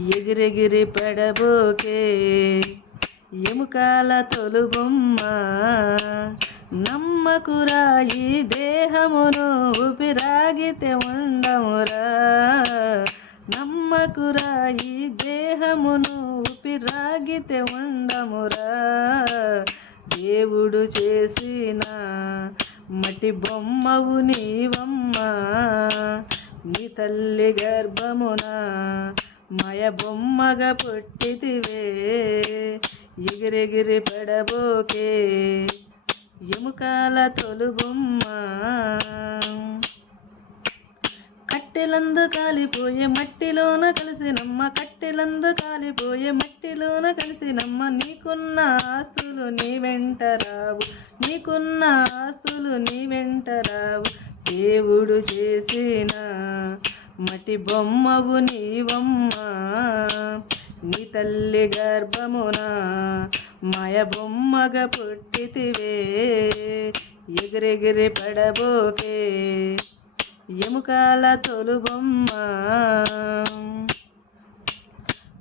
ఎగిరెగిరి పడబోకే ఎముకాల తొలుబొమ్మ, నమ్మకురా ఈ దేహమును ఊపిరాగితే ఉండమురా. నమ్మకురా ఈ దేహమును ఊపిరాగితే ఉండమురా. దేవుడు చేసిన మట్టి బొమ్మవు నీవమ్మ, నీ తల్లి గర్భమున మాయ బొమ్మగా పుట్టితివే. ఎగిరెగిరి పడబోకే ఎముకాల తొలుబొమ్మ, కట్టెలందు కాలిపోయే మట్టిలోన కలిసినమ్మ, కట్టెలందు కాలిపోయే మట్టిలోన కలిసినమ్మ. నీకున్న ఆస్తులు నీ వెంట రావు, నీకున్న ఆస్తులు నీ వెంట రావు. దేవుడు చేసిన మట్టి బొమ్మవు నీవమ్మ, నీ తల్లి గర్భమున మాయ బొమ్మగా పుట్టితివే. ఎగిరెగిరి పడబోకే ఎముకాల తొలుబొమ్మ.